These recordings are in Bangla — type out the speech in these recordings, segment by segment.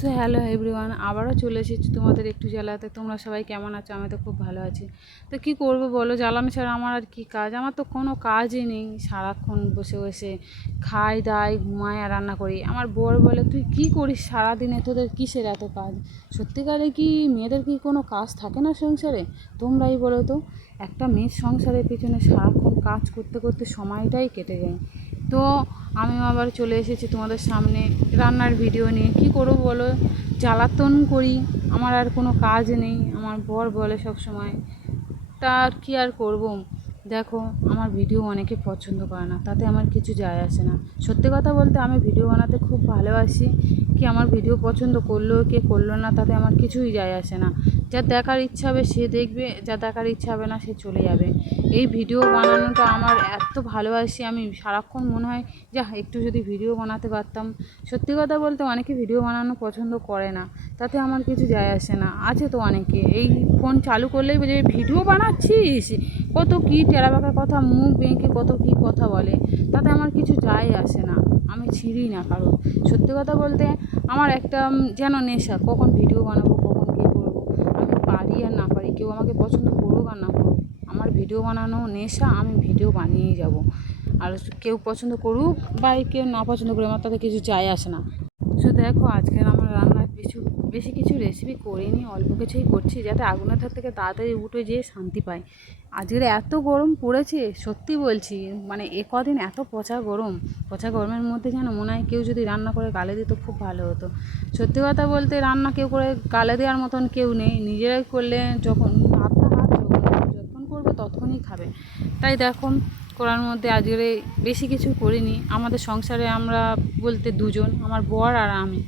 সো হ্যালো এভরিওয়ান, আবারও চলে এসেছি তোমাদের একটু জ্বালাতে। তোমরা সবাই কেমন আছো? আমি তো খুব ভালো আছি। তো কি করবো বলো, জ্বালানো ছাড়া আমার আর কি কাজ? আমার তো কোনো কাজই নেই, সারাক্ষণ বসে বসে খাই দাই ঘুমাই আর রান্না করি। আমার বর বলে, তুই কি করিস সারাদিনে, তোদের কিসের এত কাজ? সত্যিকারে কি মেয়েদের কি কোনো কাজ থাকে না সংসারে? তোমরাই বলো তো। একটা মেয়ের সংসারের পিছনে সারাক্ষণ কাজ করতে করতে সময়টাই কেটে যায়। তো আমি আবার চলে এসেছি তোমাদের সামনে রান্নার ভিডিও নিয়ে। কি করবো বলো, জ্বালাতন করি, আমার আর কোনো কাজ নেই। আমার বর বলে সব সময়, তা আর কি আর করবো। দেখো, আমার ভিডিও অনেকে পছন্দ করে না, তাতে আমার কিছু যায় আসে না। সত্যি কথা বলতে আমি ভিডিও বানাতে খুব ভালোবাসি। কি আমার ভিডিও পছন্দ করলো কে করলো না, তাতে আমার কিছুই যায় আসে না। যার দেখার ইচ্ছা হবে সে দেখবে, যার দেখার ইচ্ছা হবে না সে চলে যাবে। এই ভিডিও বানানোটা আমার এত ভালোবাসি, আমি সারাক্ষণ মনে হয় যা একটু যদি ভিডিও বানাতে পারতাম। সত্যি কথা বলতে অনেকে ভিডিও বানানো পছন্দ করে না, তাতে আমার কিছু যায় আসে না। আছে তো অনেকে, এই ফোন চালু করলেই বলে ভিডিও বানাচ্ছিস, কত কী টেরাবাঁকা কথা, মুখ বেঁকে কত কী কথা বলে, তাতে আমার কিছু যায় আসে না। আমি ছিঁড়ি না কারো। সত্যি কথা বলতে আমার একটা যেন নেশা, কখন ভিডিও বানাবো, কখন কী করবো। আমি পারি আর না পারি, কেউ আমাকে পছন্দ করুক আর না করুক, আমার ভিডিও বানানো নেশা, আমি ভিডিও বানিয়েই যাব। আর কেউ পছন্দ করুক বা কেউ না পছন্দ করুক, আমার তাতে কিছু যায় আসে না। শুধু দেখো, আজকের আমার রান্নার বেশি কিছু রেসিপি করিনি, অল্প কিছুই করছি, যাতে আগুনের ধার থেকে তাড়াতাড়ি উঠে যেয়ে শান্তি পাই। আজকের এত গরম পড়েছে, সত্যি বলছি, মানে কদিন এত পচা গরমের মধ্যে যেন মনে হয় কেউ যদি রান্না করে গালে দিত খুব ভালো হতো। সত্যি কথা বলতে রান্না কেউ করে গালে দেওয়ার মতন কেউ নেই, নিজেরাই করলে যখন আপনার হাত যখন করবে ততক্ষণই খাবে। তাই দেখো, করার মধ্যে আজকে বেশি কিছু করিনি। আমাদের সংসারে আমরা বলতে দুজন, আমার বর আর আমি,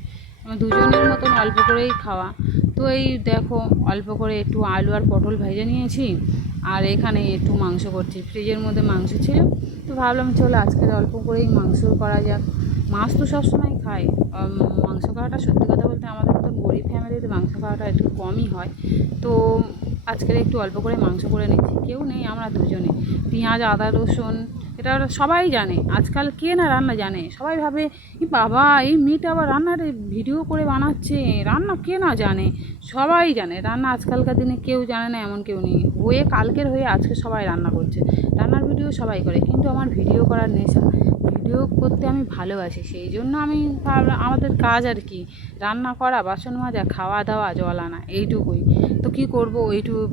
আমার দুজনের মতন অল্প করেই খাওয়া। তো এই দেখো, অল্প করে একটু আলু আর পটল ভেজে নিয়েছি, আর এখানে একটু মাংস করছি। ফ্রিজের মধ্যে মাংস ছিল, তো ভাবলাম চলো আজকে অল্প করেই মাংস করা যাক। মাছ তো সবসময় খাই, মাংস খাওয়াটা সত্যি কথা বলতে আমাদের মতন গরিব ফ্যামিলিতে মাংস খাওয়াটা একটু কমই হয়। তো আজকের একটু অল্প করে মাংস করে নিচ্ছি, কেউ নেই, আমরা দুজনে। পেঁয়াজ আদা রসুন এটা ওরা সবাই জানে, আজকাল কে না রান্না জানে। সবাই ভাবে এই বাবা, এই মেয়েটা আবার রান্নার ভিডিও করে বানাচ্ছে, রান্না কে না জানে। সবাই জানে রান্না, আজকালকার দিনে কেউ জানে না এমন কেউ নেই। কালকের হয়ে আজকে সবাই রান্না করছে, রান্নার ভিডিও সবাই করে, কিন্তু আমার ভিডিও করার নেশা, ভিডিও করতে আমি ভালোবাসি। সেই জন্য আমি আমাদের কাজ আর কি, রান্না করা, বাসন মাজা, খাওয়া দাওয়া, জল আনা, এইটুকুই। তো কী করবো,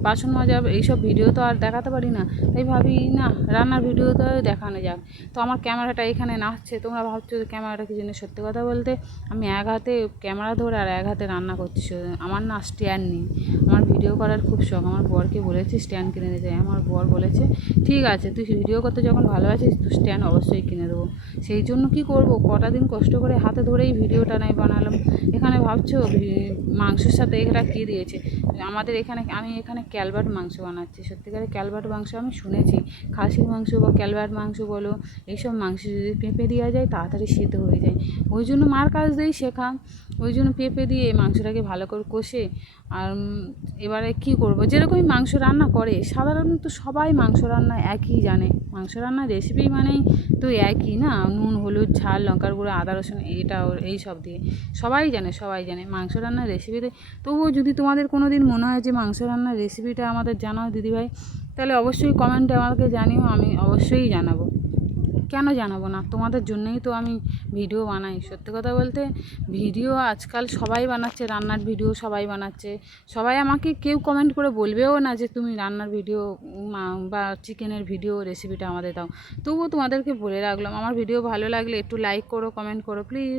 বাসন মাজা এইসব ভিডিও তো আর দেখাতে পারি না। তাই ভাবি না, রান্নার ভিডিও তো দেখানো যাক। তো আমার ক্যামেরাটা এখানে নাচছে, তোমরা ভাবছো যে ক্যামেরাটা কি জন্য। সত্যি কথা বলতে আমি এক হাতে ক্যামেরা ধরে আর এক হাতে রান্না করছি। আমার না স্ট্যান্ড নেই। আমার ভিডিও করার খুব শখ, আমার বরকে বলেছি স্ট্যান্ড কিনে দিতে। আমার বর বলেছে ঠিক আছে, তুই ভিডিও করতে যখন ভালোবাসিস তুই স্ট্যান্ড অবশ্যই কিনে দেবো। সেই জন্য কী করবো, কটা দিন কষ্ট করে হাতে ধরেই ভিডিওটা নাই বানালাম। এখানে ভাবছো মাংসের সাথে এটা কী দিয়েছে আমাদের এখানে, আমি এখানে ক্যালবাট মাংস বানাচ্ছি। সত্যিকারের ক্যালবাট মাংস আমি শুনেছি, খাসির মাংস বা ক্যালবাট মাংস বলো, এইসব মাংস যদি পেঁপে দেওয়া যায় তাড়াতাড়ি সিদ্ধ হয়ে যায়। ওই জন্য মার কাছ দিয়েই শেখা। ওই জন্য পেঁপে দিয়ে মাংসটাকে ভালো করে কষে, আর এবারে কী করবো, যেরকমই মাংস রান্না করে সাধারণত সবাই মাংস রান্না একই জানে। মাংস রান্নার রেসিপি মানেই তো একই না, নুন হলুদ ঝাল লঙ্কার গুঁড়ো আদা রসুন এটা এই সব দিয়ে সবাই জানে মাংস রান্নার রেসিপিতে। তবুও যদি তোমাদের কোনো দিন মনে হয় যে মাংস রান্নার রেসিপিটা আমাদের জানাও দিদিভাই, তাহলে অবশ্যই কমেন্টে আমাকে জানিও, আমি অবশ্যই জানাবো। কেন জানাবো না, তোমাদের জন্যই তো আমি ভিডিও বানাই। সত্যি কথা বলতে ভিডিও আজকাল সবাই বানাচ্ছে, রান্নার ভিডিও সবাই বানাচ্ছে। সবাই আমাকে কেউ কমেন্ট করে বলবেও না যে তুমি রান্নার ভিডিও বা চিকেনের ভিডিও রেসিপিটা আমাদের দাও। তবুও তোমাদেরকে বলে রাখলাম, আমার ভিডিও ভালো লাগলে একটু লাইক করো, কমেন্ট করো প্লিজ।